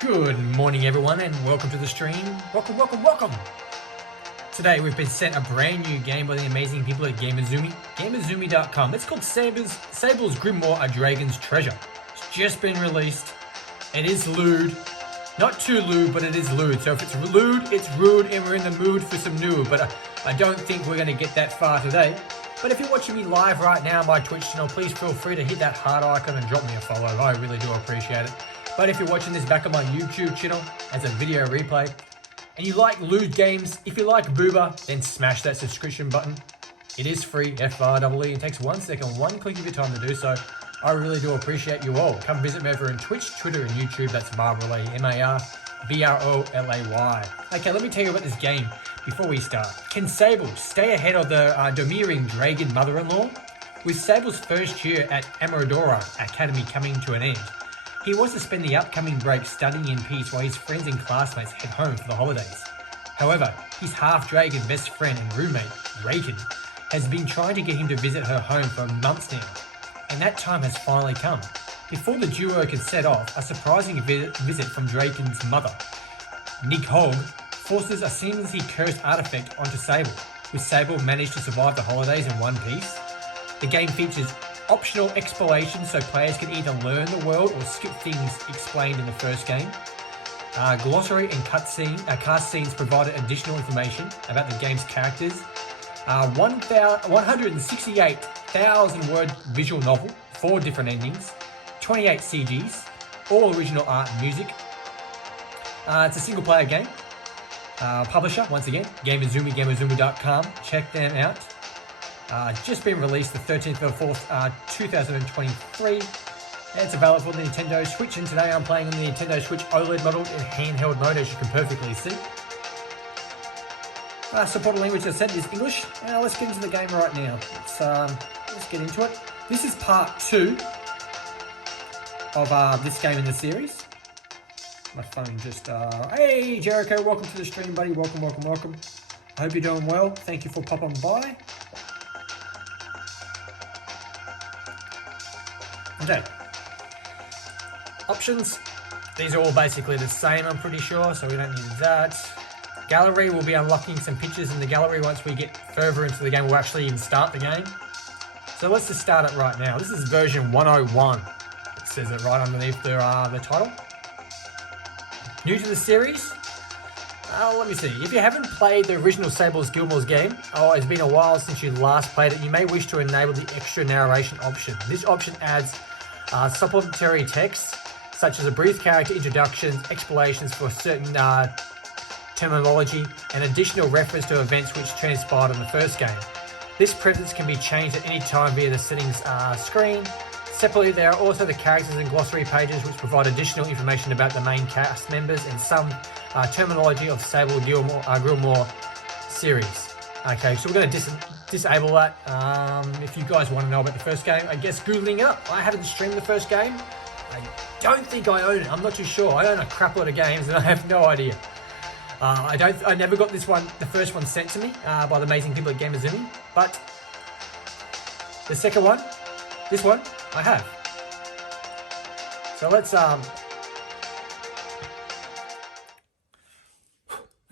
Good morning everyone and welcome to the stream. Welcome. Today we've been sent a brand new game by the amazing people at Gamuzumi. Gamuzumi.com. It's called Sable's Grimoire, A Dragon's Treasure. It's just been released. It is lewd. Not too lewd, but it is lewd. So if it's lewd, it's rude and we're in the mood for some new. But I don't think we're going to get that far today. But if you're watching me live right now on my Twitch channel, please feel free to hit that heart icon and drop me a follow. I really do appreciate it. But if you're watching this back on my YouTube channel as a video replay, and you like lewd games, if you like booba, then smash that subscription button. It is free, FREE. It takes 1 second, one click of your time to do so. I really do appreciate you all. Come visit me over on Twitch, Twitter, and YouTube. That's Marbrolay, MARBROLAY. Okay, let me tell you about this game before we start. Can Sable stay ahead of the domineering dragon mother-in-law? With Sable's first year at Amadora Academy coming to an end, he wants to spend the upcoming break studying in peace while his friends and classmates head home for the holidays. However, his half-dragon best friend and roommate, Raken, has been trying to get him to visit her home for months now, and that time has finally come. Before the duo can set off, a surprising visit from Draken's mother, Nick Hogg, forces a seamlessly cursed artifact onto Sable, with Sable managed to survive the holidays in one piece. The game features optional exploration so players can either learn the world or skip things explained in the first game. Glossary and cast scenes provided additional information about the game's characters. 168,000 word visual novel, 4 different endings, 28 CGs, all original art and music. It's a single player game. Publisher, once again, Gamuzumi, Gamuzumi.com. Check them out. Just been released the 13th of 4th, 2023. It's available for the Nintendo Switch, and today I'm playing on the Nintendo Switch OLED model in handheld mode, as you can perfectly see. Supported language I said is English. Let's get into the game right now. Let's get into it. This is part 2 of this game in the series. My phone just... Hey Jericho, welcome to the stream, buddy. Welcome. I hope you're doing well. Thank you for popping by. Okay. Options. These are all basically the same, I'm pretty sure, so we don't need that. Gallery, we'll be unlocking some pictures in the gallery once we get further into the game. We'll actually even start the game. So let's just start it right now. This is version 101. It says it right underneath the title. New to the series? Let me see. If you haven't played the original Sable's Gilmore's game, it's been a while since you last played it, you may wish to enable the extra narration option. This option adds supplementary text, such as a brief character introductions, explanations for certain terminology, and additional reference to events which transpired in the first game. This presence can be changed at any time via the settings screen. Separately, there are also the characters and glossary pages which provide additional information about the main cast members and some terminology of Sable Grimoire series. Okay, so we're going to disable that. If you guys want to know about the first game, I guess Googling it up. I haven't streamed the first game. I don't think I own it. I'm not too sure. I own a crap lot of games and I have no idea. I never got the first one sent to me by the amazing people at Gamuzumi, but the second one, this one, I have. So let's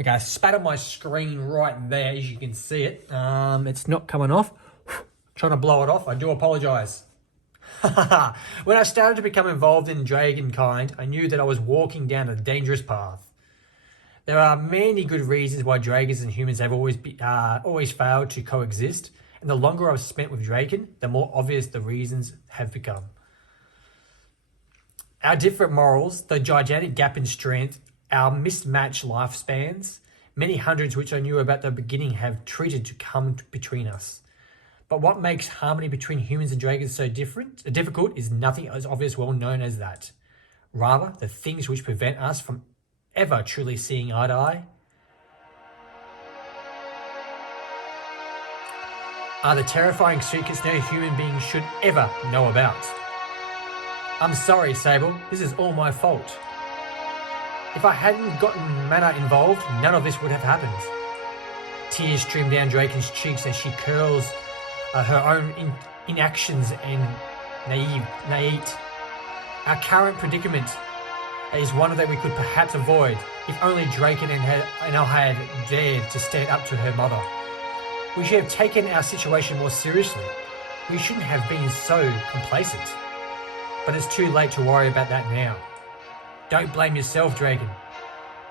okay, I spat on my screen right there, as you can see it. It's not coming off. Trying to blow it off. I do apologize. When I started to become involved in Dragonkind, I knew that I was walking down a dangerous path. There are many good reasons why dragons and humans have always failed to coexist, and the longer I've spent with Draken, the more obvious the reasons have become. Our different morals, the gigantic gap in strength, our mismatched lifespans, many hundreds which I knew about the beginning have treated to come between us. But what makes harmony between humans and dragons so difficult is nothing as obvious well known as that. Rather, the things which prevent us from ever truly seeing eye to eye are the terrifying secrets no human being should ever know about. I'm sorry, Sable, this is all my fault. If I hadn't gotten Mana involved, none of this would have happened. Tears stream down Draken's cheeks as she curls her own inactions and naivete. Our current predicament It is one that we could perhaps avoid if only Draken and I had dared to stand up to her mother. We should have taken our situation more seriously. We shouldn't have been so complacent. But it's too late to worry about that now. Don't blame yourself, Draken.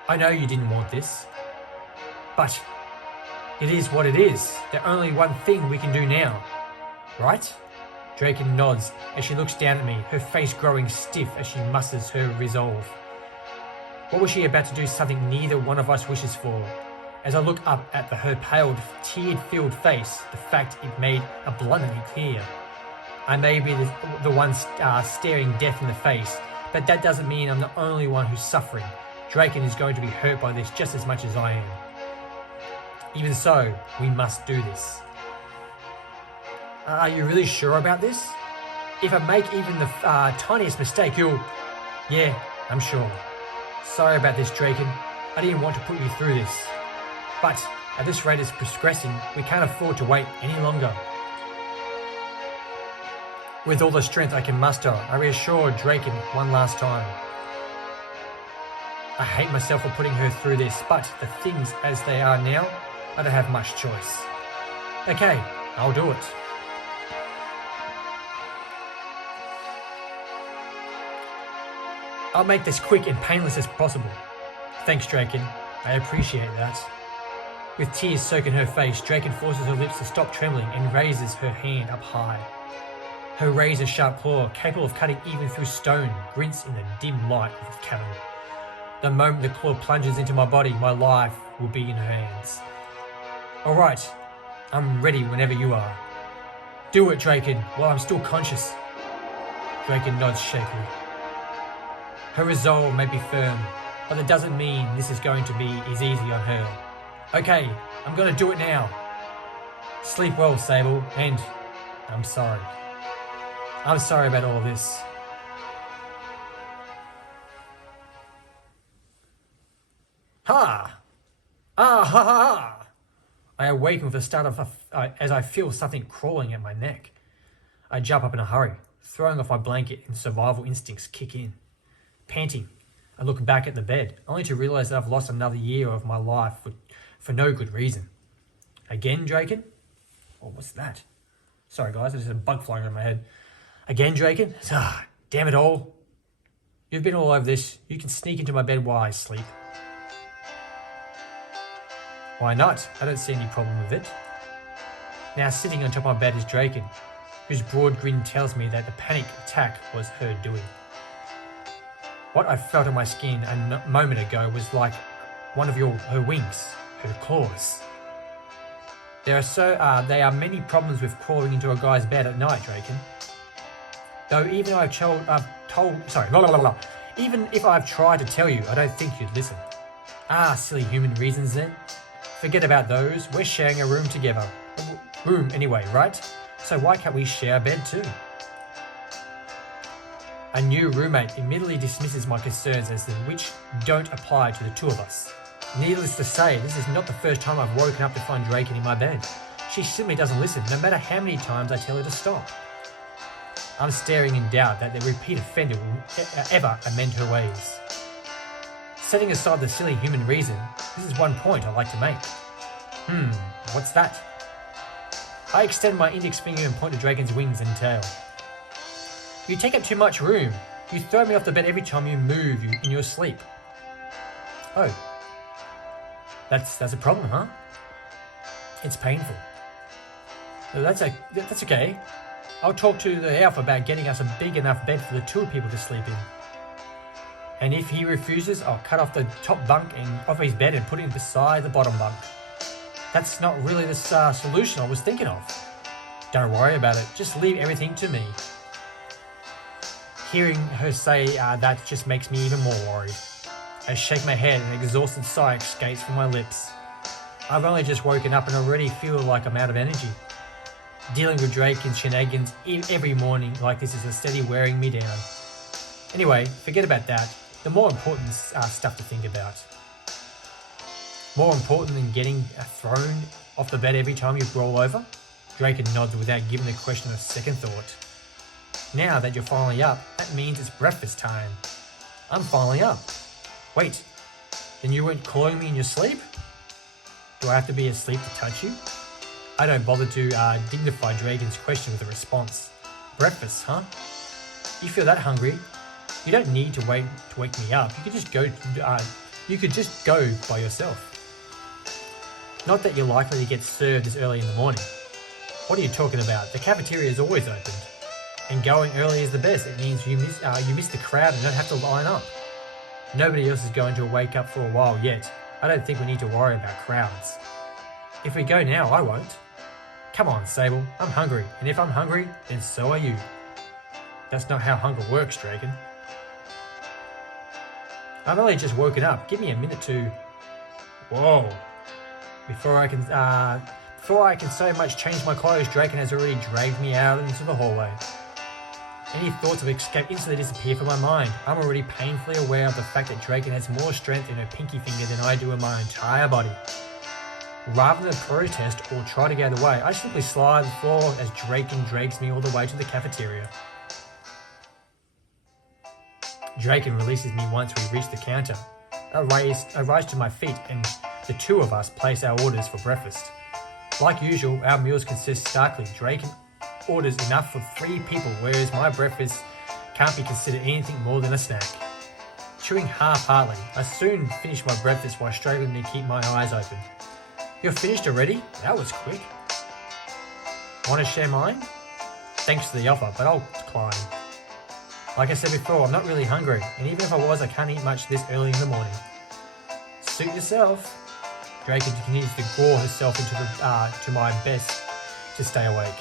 I know you didn't want this. But it is what it is. There's only one thing we can do now. Right? Draken nods as she looks down at me, her face growing stiff as she musters her resolve. What was she about to do? Something neither one of us wishes for. As I look up at her pale, tear-filled face, the fact it made abundantly clear. I may be the one staring death in the face, but that doesn't mean I'm the only one who's suffering. Draken is going to be hurt by this just as much as I am. Even so, we must do this. Are you really sure about this? If I make even the tiniest mistake, you'll... Yeah, I'm sure. Sorry about this, Draken. I didn't want to put you through this. But at this rate it's progressing, we can't afford to wait any longer. With all the strength I can muster, I reassure Draken one last time. I hate myself for putting her through this, but the things as they are now, I don't have much choice. Okay, I'll do it. I'll make this quick and painless as possible. Thanks, Draken. I appreciate that. With tears soaking her face, Draken forces her lips to stop trembling and raises her hand up high. Her razor-sharp claw, capable of cutting even through stone, glints in the dim light of the cavern. The moment the claw plunges into my body, my life will be in her hands. Alright, I'm ready whenever you are. Do it, Draken, while I'm still conscious. Draken nods shakily. Her resolve may be firm, but that doesn't mean this is going to be as easy on her. Okay, I'm gonna do it now. Sleep well, Sable, and I'm sorry. I'm sorry about all of this. Ha! Ah, ha ha ha! I awaken with a start of as I feel something crawling at my neck. I jump up in a hurry, throwing off my blanket, and survival instincts kick in. Panting, I look back at the bed, only to realize that I've lost another year of my life for no good reason. Again, Draken? Oh, what's that? Sorry guys, there's a bug flying around my head. Again, Draken? Ah, damn it all. You've been all over this. You can sneak into my bed while I sleep. Why not? I don't see any problem with it. Now sitting on top of my bed is Draken, whose broad grin tells me that the panic attack was her doing. What I felt on my skin a moment ago was like one of her wings, her claws. There are many problems with crawling into a guy's bed at night, Draken. Though even even if I've tried to tell you, I don't think you'd listen. Ah, silly human reasons then. Forget about those. We're sharing a room together. Room anyway, right? So why can't we share a bed too? A new roommate immediately dismisses my concerns as which don't apply to the two of us. Needless to say, this is not the first time I've woken up to find Draken in my bed. She simply doesn't listen, no matter how many times I tell her to stop. I'm staring in doubt that the repeat offender will ever amend her ways. Setting aside the silly human reason, this is one point I'd like to make. What's that? I extend my index finger and point to Draken's wings and tail. You take up too much room. You throw me off the bed every time you move in your sleep. Oh. That's a problem, huh? It's painful. That's okay. I'll talk to the elf about getting us a big enough bed for the two people to sleep in. And if he refuses, I'll cut off the top bunk off his bed and put him beside the bottom bunk. That's not really the solution I was thinking of. Don't worry about it. Just leave everything to me. Hearing her say that just makes me even more worried. I shake my head and an exhausted sigh escapes from my lips. I've only just woken up and already feel like I'm out of energy. Dealing with Draken's shenanigans every morning like this is a steady wearing me down. Anyway, forget about that. The more important stuff to think about. More important than getting thrown off the bed every time you roll over? Draken nods without giving the question a second thought. Now that you're finally up, that means it's breakfast time. I'm finally up. Wait, then you weren't calling me in your sleep? Do I have to be asleep to touch you? I don't bother to dignify Dragon's question with a response. Breakfast, huh? You feel that hungry? You don't need to wait to wake me up. You could just go. You could just go by yourself. Not that you're likely to get served this early in the morning. What are you talking about? The cafeteria is always opened, and going early is the best. It means you miss the crowd and don't have to line up. Nobody else is going to wake up for a while yet. I don't think we need to worry about crowds. If we go now, I won't. Come on, Sable. I'm hungry, and if I'm hungry, then so are you. That's not how hunger works, Dragon. I've only just woken up. Give me a minute to... Whoa. Before I can so much change my clothes, Dragon has already dragged me out into the hallway. Any thoughts of escape instantly disappear from my mind. I'm already painfully aware of the fact that Dragon has more strength in her pinky finger than I do in my entire body. Rather than protest or try to get away, I simply slide the floor as Dragon drags me all the way to the cafeteria. Draken releases me once we reach the counter. I rise to my feet and the two of us place our orders for breakfast. Like usual, our meals consist starkly. Draken orders enough for 3 people, whereas my breakfast can't be considered anything more than a snack. Chewing half-heartedly, I soon finish my breakfast while struggling to keep my eyes open. You're finished already? That was quick. Want to share mine? Thanks for the offer, but I'll decline. Like I said before, I'm not really hungry, and even if I was, I can't eat much this early in the morning. Suit yourself. Draken continues to gore herself into to my best to stay awake.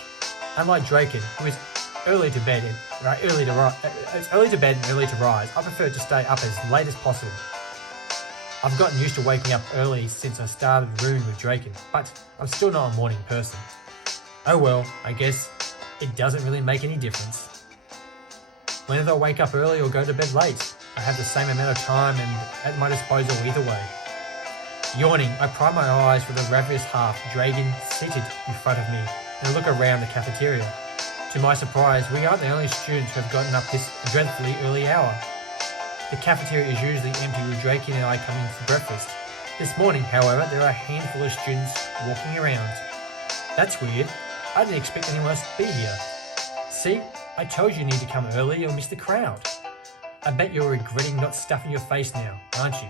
Unlike Draken, who is early to bed and early to rise, I prefer to stay up as late as possible. I've gotten used to waking up early since I started rooming with Draken, but I'm still not a morning person. Oh well, I guess it doesn't really make any difference. Whether I wake up early or go to bed late, I have the same amount of time and at my disposal either way. Yawning, I pry my eyes for the ravenous half Dragon seated in front of me and look around the cafeteria. To my surprise, we aren't the only students who have gotten up this dreadfully early hour. The cafeteria is usually empty with Draken and I coming for breakfast. This morning, however, there are a handful of students walking around. That's weird. I didn't expect anyone else to be here. See, I told you need to come early or miss the crowd. I bet you're regretting not stuffing your face now, aren't you?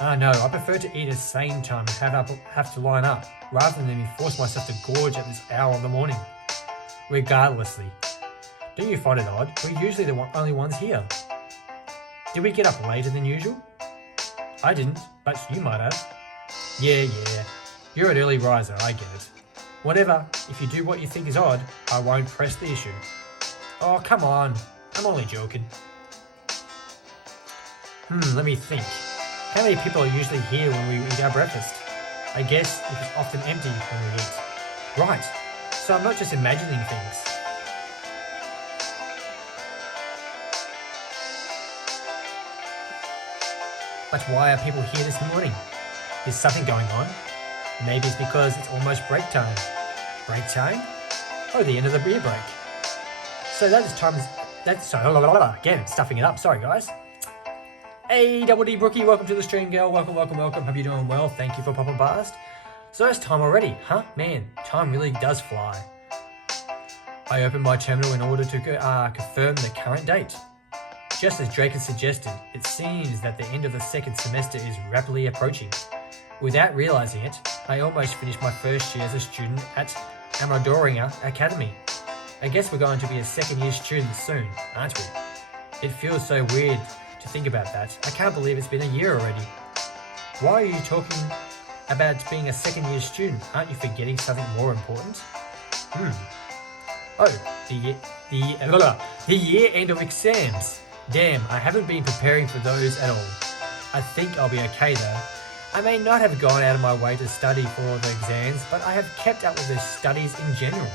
No, I prefer to eat at the same time and have to line up, rather than force myself to gorge at this hour of the morning. Regardlessly, don't you find it odd? We're usually the only ones here. Did we get up later than usual? I didn't, but you might have. Yeah, you're an early riser, I get it. Whatever, if you do what you think is odd, I won't press the issue. Oh, come on, I'm only joking. Let me think. How many people are usually here when we eat our breakfast? I guess it is often empty when we eat. Right, so I'm not just imagining things. But why are people here this morning? Is something going on? Maybe it's because it's almost break time. Break time? Oh, the end of the beer break. So again, stuffing it up. Sorry, guys. Hey, Double D Brookie, welcome to the stream, girl. Welcome. Hope you're doing well. Thank you for popping past. So it's time already, huh? Man, time really does fly. I opened my terminal in order to confirm the current date. Just as Drake had suggested, it seems that the end of the second semester is rapidly approaching. Without realizing it, I almost finished my first year as a student at Amadoringa Academy. I guess we're going to be a second year student soon, aren't we? It feels so weird to think about that. I can't believe it's been a year already. Why are you talking about being a second year student? Aren't you forgetting something more important? Oh, the year end of exams. Damn, I haven't been preparing for those at all. I think I'll be okay though. I may not have gone out of my way to study for the exams, but I have kept up with the studies in general.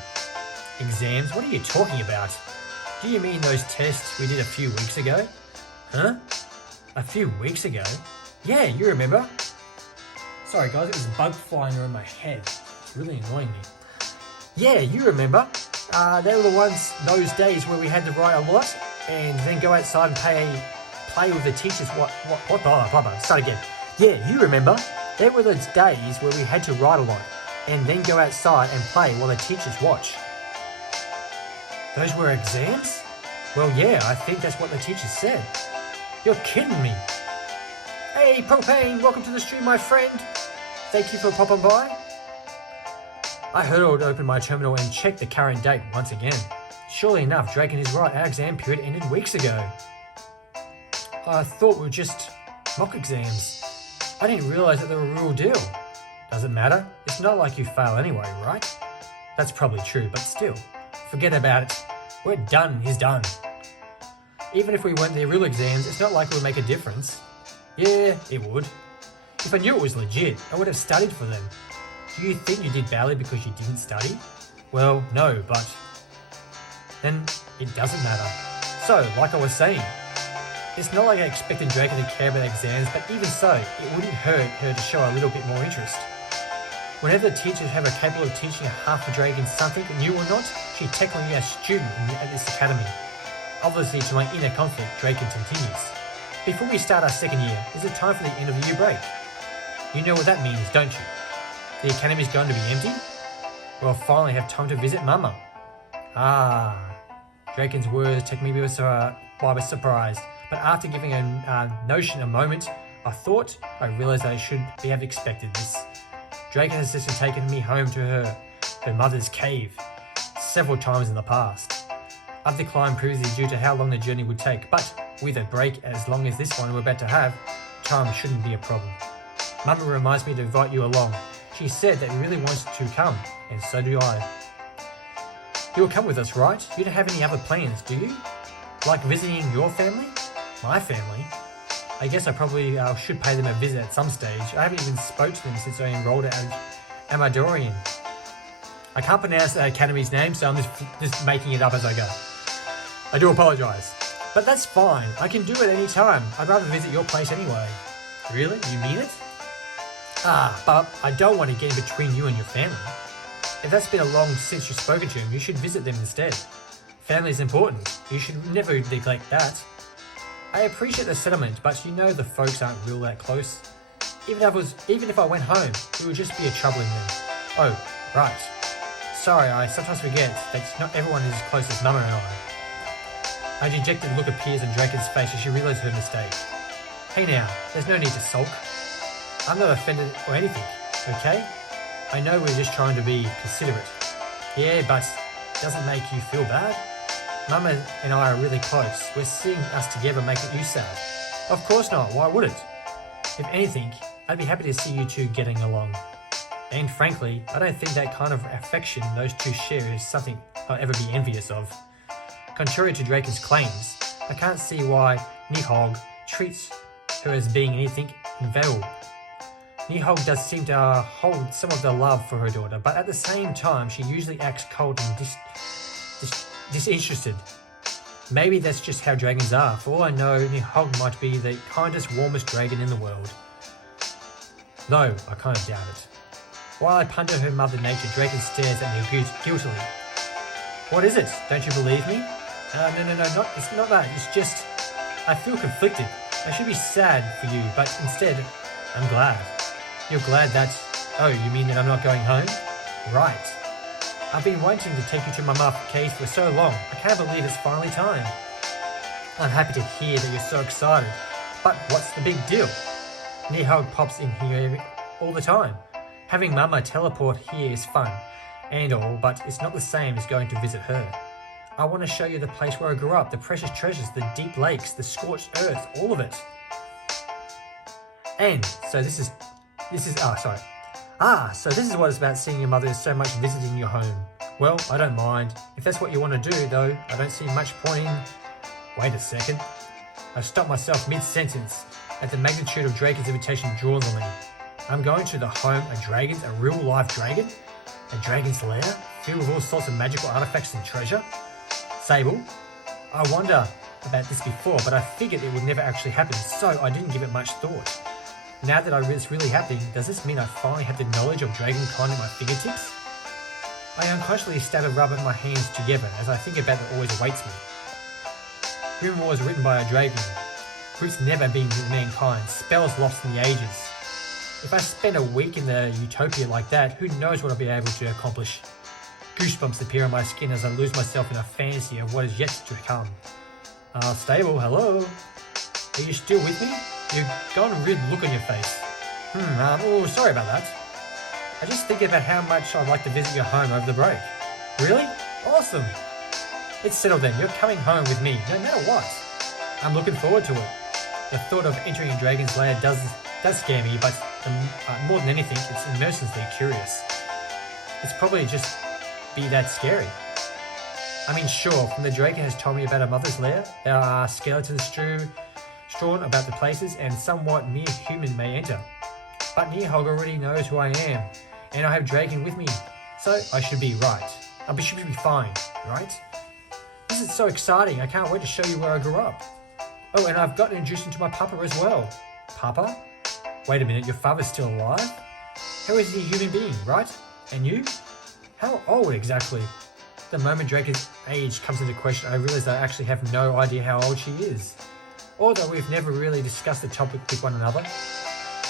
Exams? What are you talking about? Do you mean those tests we did a few weeks ago? Huh? A few weeks ago? Yeah, you remember. Sorry guys, it was a bug flying around my head. It's really annoying me. Yeah, you remember. They were the ones, those days where we had to write a lot and then go outside and play play with the teachers. What, blah, blah, blah. Start again. Yeah, you remember. There were those days where we had to write a lot and then go outside and play while the teachers watch. Those were exams? Well, yeah, I think that's what the teacher said. You're kidding me. Hey, Propane, welcome to the stream, my friend. Thank you for popping by. I hurtled open my terminal and checked the current date once again. Surely enough, Draken is right, our exam period ended weeks ago. I thought we were just mock exams. I didn't realise that they were a real deal. Doesn't matter, it's not like you fail anyway, right? That's probably true, but still, forget about it. We're done is done. Even if we weren't their real exams, it's not like it would make a difference. Yeah, it would. If I knew it was legit, I would have studied for them. Do you think you did badly because you didn't study? Well, no, but then it doesn't matter. So, like I was saying, it's not like I expected Draken to care about exams, but even so, it wouldn't hurt her to show a little bit more interest. Whenever the teachers have her capable of teaching a half a Draken something, new or not, she's technically a student at this academy. Obviously, to my inner conflict, Draken continues. Before we start our second year, is it time for the end of the year break? You know what that means, don't you? The academy's going to be empty? We'll finally have time to visit Mama. Ah, Draken's words take me by surprise, but after giving a notion a moment, I realised that I should have expected this. Draken has just taken me home to her mother's cave, several times in the past. I've declined previously due to how long the journey would take, but with a break as long as this one we're about to have, time shouldn't be a problem. Mama reminds me to invite you along. She said that you really wants to come, and so do I. You'll come with us, right? You don't have any other plans, do you? Like visiting your family? My family? I guess I probably should pay them a visit at some stage. I haven't even spoke to them since I enrolled at Amadorian. I can't pronounce the academy's name, so I'm just making it up as I go. I do apologise. But that's fine. I can do it any time. I'd rather visit your place anyway. Really? You mean it? But I don't want to get in between you and your family. If that's been a long since you've spoken to him, you should visit them instead. Family is important. You should never neglect that. I appreciate the sentiment, but you know the folks aren't real that close. Even if I went home, it would just be a troubling them. Oh, right. Sorry, I sometimes forget that not everyone is as close as Mama and I. A dejected look appears on Draken's face as she realizes her mistake. Hey now, there's no need to sulk. I'm not offended or anything, okay? I know we're just trying to be considerate. Yeah, but it doesn't make you feel bad? Mama and I are really close. We're seeing us together make you sad. Of course not, why would it? If anything, I'd be happy to see you two getting along. And frankly, I don't think that kind of affection those two share is something I'll ever be envious of. Contrary to Draken's claims, I can't see why Nihog treats her as being anything invaluable. Nihog does seem to hold some of the love for her daughter, but at the same time, she usually acts cold and disinterested. Maybe that's just how dragons are. For all I know, Nihog might be the kindest, warmest dragon in the world. Though, I kind of doubt it. While I ponder her mother nature, Draken stares at me guiltily. What is it? Don't you believe me? No, it's not that. It's just, I feel conflicted. I should be sad for you, but instead, I'm glad. You're glad that, oh, you mean that I'm not going home? Right. I've been wanting to take you to my mother's cave for so long. I can't believe it's finally time. I'm happy to hear that you're so excited. But what's the big deal? Nihog pops in here all the time. Having Mama teleport here is fun and all, but it's not the same as going to visit her. I want to show you the place where I grew up, the precious treasures, the deep lakes, the scorched earth, all of it. And so this is what it's about seeing your mother so much visiting your home. Well, I don't mind. If that's what you want to do, though, I don't see much point in... Wait a second. I stopped myself mid-sentence at the magnitude of Draken's invitation draws on me. I'm going to the home of dragons, a real-life dragon? A dragon's lair, filled with all sorts of magical artifacts and treasure? Sable, I wonder about this before, but I figured it would never actually happen, so I didn't give it much thought. Now that it's really happening, does this mean I finally have the knowledge of dragon kind at my fingertips? I unconsciously started rubbing my hands together as I think about what always awaits me. Grimoire was written by a dragon. who's never been with mankind, spells lost in the ages. If I spend a week in the utopia like that, who knows what I'll be able to accomplish. Goosebumps appear on my skin as I lose myself in a fantasy of what is yet to come. Stable, hello? Are you still with me? You've got a weird look on your face. Oh, sorry about that. I just think about how much I'd like to visit your home over the break. Really? Awesome. It's settled then. You're coming home with me, no matter what. I'm looking forward to it. The thought of entering a dragon's lair does scare me, but more than anything, it's immersively curious. It's probably just be that scary. I mean, sure, from the dragon has told me about a mother's lair, there are skeletons strewn about the places, and somewhat mere human may enter. But Nihog already knows who I am, and I have dragon with me, so I should be right. I should be fine, right? This is so exciting, I can't wait to show you where I grew up. Oh, and I've gotten introduced into my papa as well. Papa? Wait a minute, your father's still alive? How is he a human being, right? And you? How old exactly? The moment Drake's age comes into question, I realize I actually have no idea how old she is. Although we've never really discussed the topic with one another,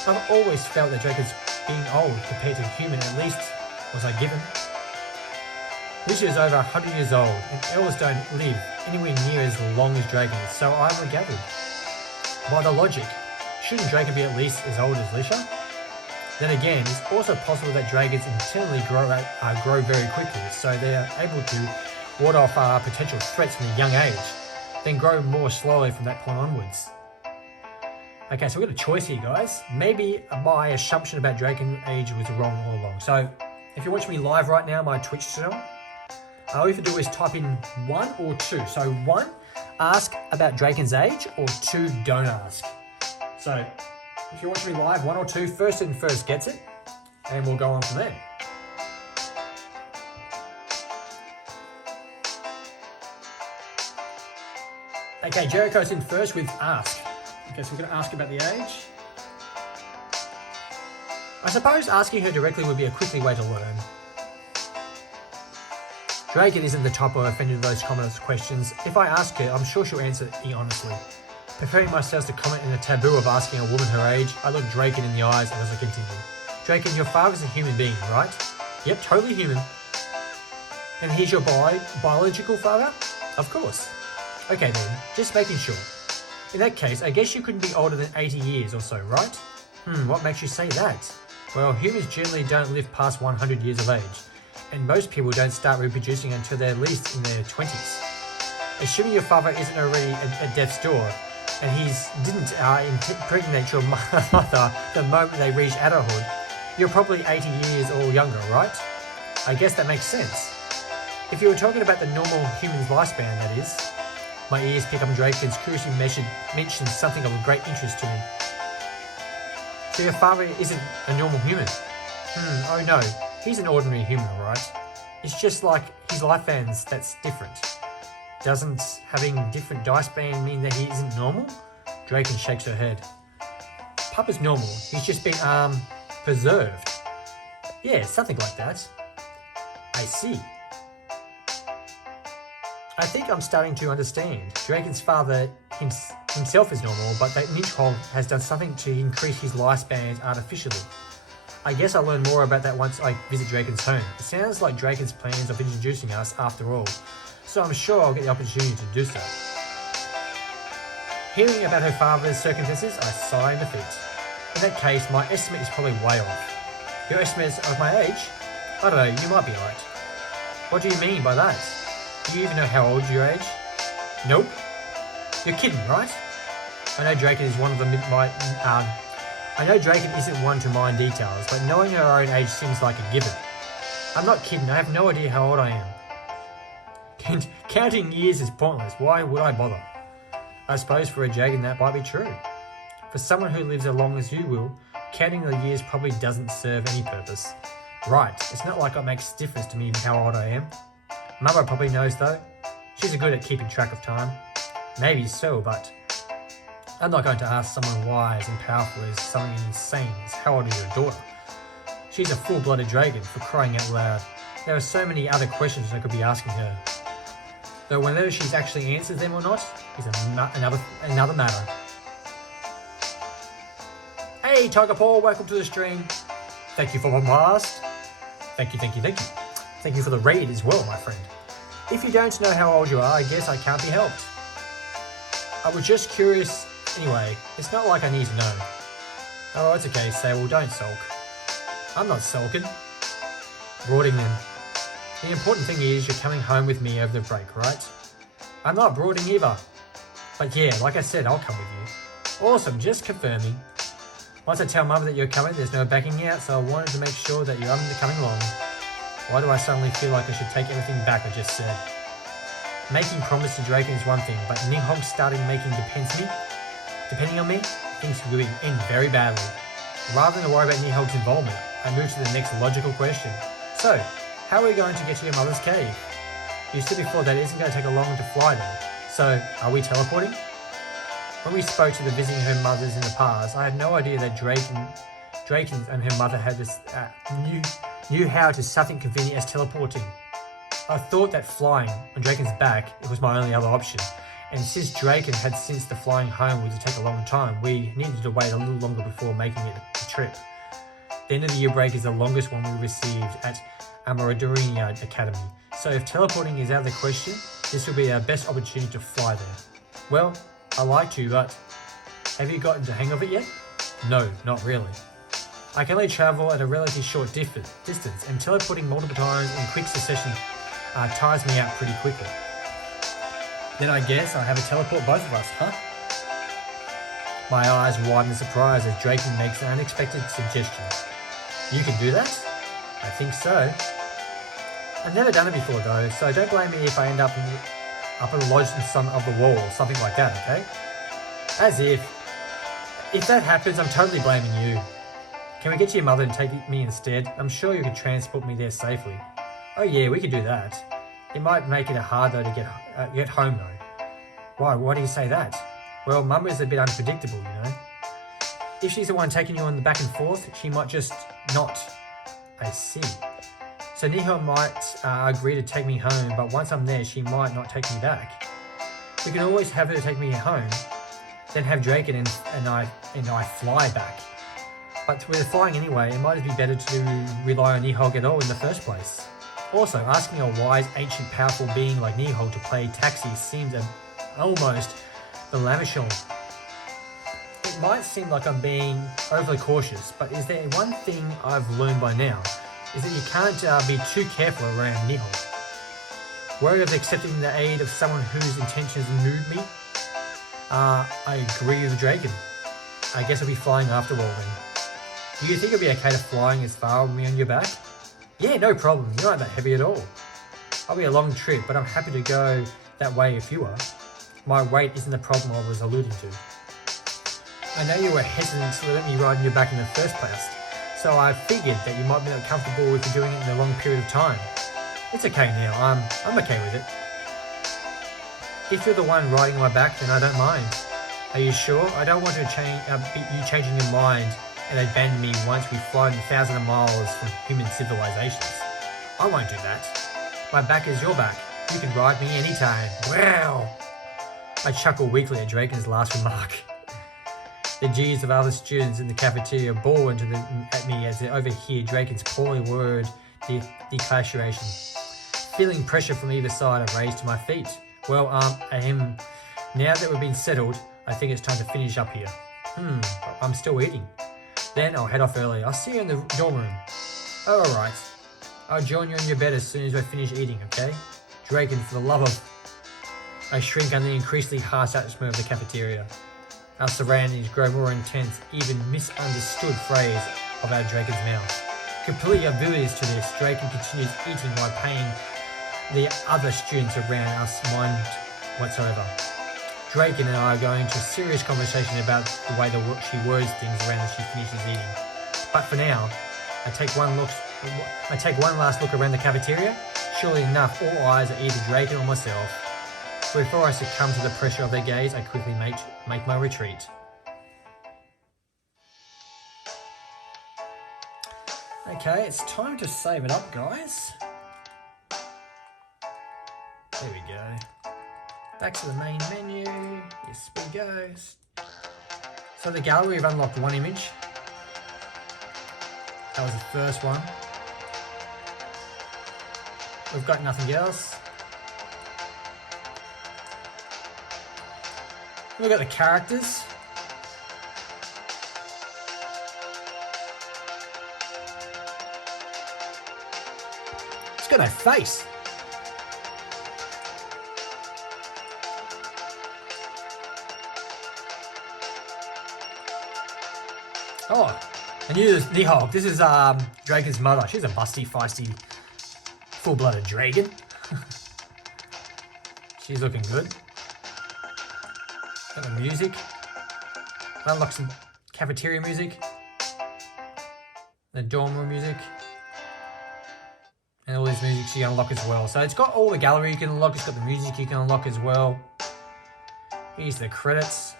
I've always felt that Drake is being old compared to human, at least was I given. Lucia is over 100 years old, and elves don't live anywhere near as long as dragons, so I gathered. By the logic, shouldn't Draken be at least as old as Lucia? Then again, it's also possible that dragons internally grow very quickly, so they are able to ward off potential threats from a young age, then grow more slowly from that point onwards. Okay, so we've got a choice here, guys. Maybe my assumption about Draken age was wrong all along. So, if you're watching me live right now, my Twitch channel, all you have to do is type in 1 or 2. So 1, ask about Draken's age, or 2, don't ask. So, if you're watching me live, 1 or 2, first in first gets it, and we'll go on from there. Okay, Jericho's in first with ask. Okay, so we're going to ask about the age. I suppose asking her directly would be a quickly way to learn. Draken isn't the type of offender to those common questions. If I ask her, I'm sure she'll answer me honestly. Preparing myself to comment in the taboo of asking a woman her age, I look Draken in the eyes as I continue. Draken, your father's a human being, right? Yep, totally human. And he's your biological father? Of course. Okay then, just making sure. In that case, I guess you couldn't be older than 80 years or so, right? What makes you say that? Well, humans generally don't live past 100 years of age, and most people don't start reproducing until they're at least in their 20s. Assuming your father isn't already at death's door, and he didn't impregnate your mother the moment they reach adulthood, you're probably 80 years or younger, right? I guess that makes sense. If you were talking about the normal human's lifespan, that is. My ears pick up Draken's curiously mentions something of great interest to me. So your father isn't a normal human? Oh no, he's an ordinary human, alright? It's just like his lifespans that's different. Doesn't having different dice band mean that he isn't normal? Draken shakes her head. Papa's normal, he's just been, preserved. Yeah, something like that. I see. I think I'm starting to understand. Draken's father himself is normal, but that Ninjhog has done something to increase his lifespans artificially. I guess I'll learn more about that once I visit Draken's home. It sounds like Draken's plans of introducing us after all, so I'm sure I'll get the opportunity to do so. Hearing about her father's circumstances, I sigh in defeat. In that case, my estimate is probably way off. Your estimate of my age? I don't know, you might be right. What do you mean by that? Do you even know how old your age? Nope. You're kidding, right? I know Draken is one of the I know Draken isn't one to mind details, but knowing her own age seems like a given. I'm not kidding, I have no idea how old I am. Counting years is pointless, why would I bother? I suppose for a dragon that might be true. For someone who lives as long as you will, counting the years probably doesn't serve any purpose. Right, it's not like it makes a difference to me how old I am. Mother probably knows though. She's good at keeping track of time. Maybe so, but I'm not going to ask someone wise and powerful as something insane as how old is your daughter? She's a full-blooded dragon, for crying out loud. There are so many other questions I could be asking her. Though whether she's actually answers them or not is another matter. Hey, Tiger Paul, welcome to the stream. Thank you for my past. Thank you. Thank you for the raid as well, my friend. If you don't know how old you are, I guess I can't be helped. I was just curious. Anyway, it's not like I need to know. Oh, it's okay, Sable, don't sulk. I'm not sulking. Brooding then. The important thing is you're coming home with me over the break, right? I'm not brooding either. But yeah, like I said, I'll come with you. Awesome, just confirming. Once I tell Mum that you're coming, there's no backing out, so I wanted to make sure that you're coming along. Why do I suddenly feel like I should take everything back I just said? Making promise to Draken is one thing, but Nihog starting making depending on me, things will end very badly. Rather than worry about Nihog's involvement, I move to the next logical question. So, how are we going to get to your mother's cave? You said before that it isn't going to take a long to fly there. So, are we teleporting? When we spoke to the visiting her mothers in the past, I had no idea that Draken and her mother had this knew how to something convenient as teleporting. I thought that flying on Draken's back it was my only other option, and since Draken had since the flying home would take a long time, we needed to wait a little longer before making it a trip. The end of the year break is the longest one we received at Amaradurinia Academy, so if teleporting is out of the question, this will be our best opportunity to fly there. Well, I like to, but have you gotten the hang of it yet? No, not really. I can only travel at a relatively short distance, and teleporting multiple times in quick succession tires me out pretty quickly. Then I guess I'll have a teleport both of us, huh? My eyes widen in surprise as Draken makes an unexpected suggestion. You can do that? I think so. I've never done it before though, so don't blame me if I end up lodged in some of the wall or something like that, okay? As if that happens, I'm totally blaming you. Can we get to your mother and take me instead? I'm sure you can transport me there safely. Oh yeah, we could do that. It might make it hard though to get home though. Why do you say that? Well, Mum is a bit unpredictable, you know. If she's the one taking you on the back and forth, she might just not. I see. So Niho might agree to take me home, but once I'm there, she might not take me back. We can always have her take me home, then have Draken and I fly back. But with flying anyway, it might be better to rely on Nihog at all in the first place. Also, asking a wise, ancient, powerful being like Nihog to play taxi seems almost blamable. It might seem like I'm being overly cautious, but is there one thing I've learned by now, is that you can't be too careful around Nihog. Worried of accepting the aid of someone whose intentions move me? I agree with Draken. I guess I'll be flying after all then. Do you think it'll be okay to flying as far with me on your back? Yeah, no problem. You're not that heavy at all. I'll be a long trip, but I'm happy to go that way if you are. My weight isn't the problem I was alluding to. I know you were hesitant to let me ride on your back in the first place, so I figured that you might be not comfortable with doing it in a long period of time. It's okay now. I'm okay with it. If you're the one riding my back, then I don't mind. Are you sure? I don't want to you changing your mind and abandon me once we've flown thousands of miles from human civilizations. I won't do that. My back is your back. You can ride me anytime. Wow! I chuckle weakly at Draken's last remark. The jeers of other students in the cafeteria bore at me as they overhear Draken's poorly worded declaration. Feeling pressure from either side, I raised to my feet. Well, now that we've been settled, I think it's time to finish up here. I'm still eating. Then I'll head off early. I'll see you in the dorm room. Oh, alright. I'll join you in your bed as soon as I finish eating, okay? Draken, for the love of... I shrink under the increasingly harsh atmosphere of the cafeteria. Our surroundings grow more intense, even misunderstood phrase of our Draken's mouth. Completely oblivious to this, Draken continues eating while paying the other students around us mind whatsoever. Draken and I are going to a serious conversation about the way she words things around as she finishes eating. But for now, I take one last look around the cafeteria. Surely enough, all eyes are either Draken or myself. So before I succumb to the pressure of their gaze, I quickly make my retreat. Okay, it's time to save it up, guys. There we go. Back to the main menu. Yes, we go. So the gallery, we've unlocked one image. That was the first one. We've got nothing else. We've got the characters. It's got no face. Oh, and here's Nihog. This is Dragon's mother. She's a busty, feisty, full-blooded dragon. She's looking good. Got the music. Unlock some cafeteria music. The dorm room music. And all this music you can unlock as well. So it's got all the gallery you can unlock. It's got the music you can unlock as well. Here's the credits.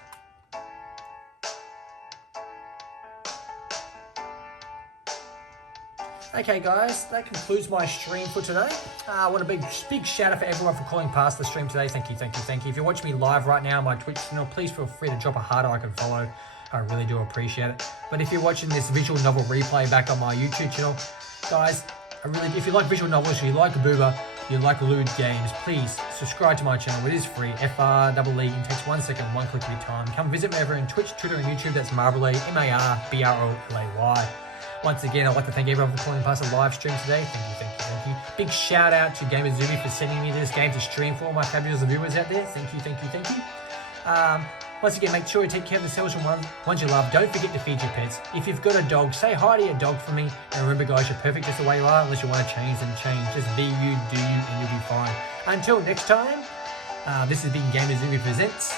Okay guys, that concludes my stream for today. I want a big shout out for everyone for calling past the stream today. Thank you, thank you, thank you. If you're watching me live right now on my Twitch channel, please feel free to drop a heart I can follow. I really do appreciate it. But if you're watching this visual novel replay back on my YouTube channel, guys, if you like visual novels, you like booba, you like lewd games, please subscribe to my channel. It is free. FREE. It takes 1 second, one click of your time. Come visit me over on Twitch, Twitter, and YouTube. That's Marbley, MARBROLAY. Once again, I'd like to thank everyone for calling past the live stream today. Thank you, thank you, thank you. Big shout out to Gamuzumi for sending me this game to stream for all my fabulous viewers out there. Thank you, thank you, thank you. Once again, make sure you take care of the selfish ones you love. Don't forget to feed your pets. If you've got a dog, say hi to your dog for me. And remember, guys, you're perfect just the way you are. Unless you want to change, then change. Just be you, do you, and you'll be fine. Until next time, this has been Gamuzumi Presents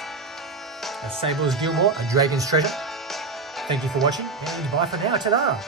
Sable's Grimoire, a Dragon's Treasure. Thank you for watching, and bye for now. Ta-da!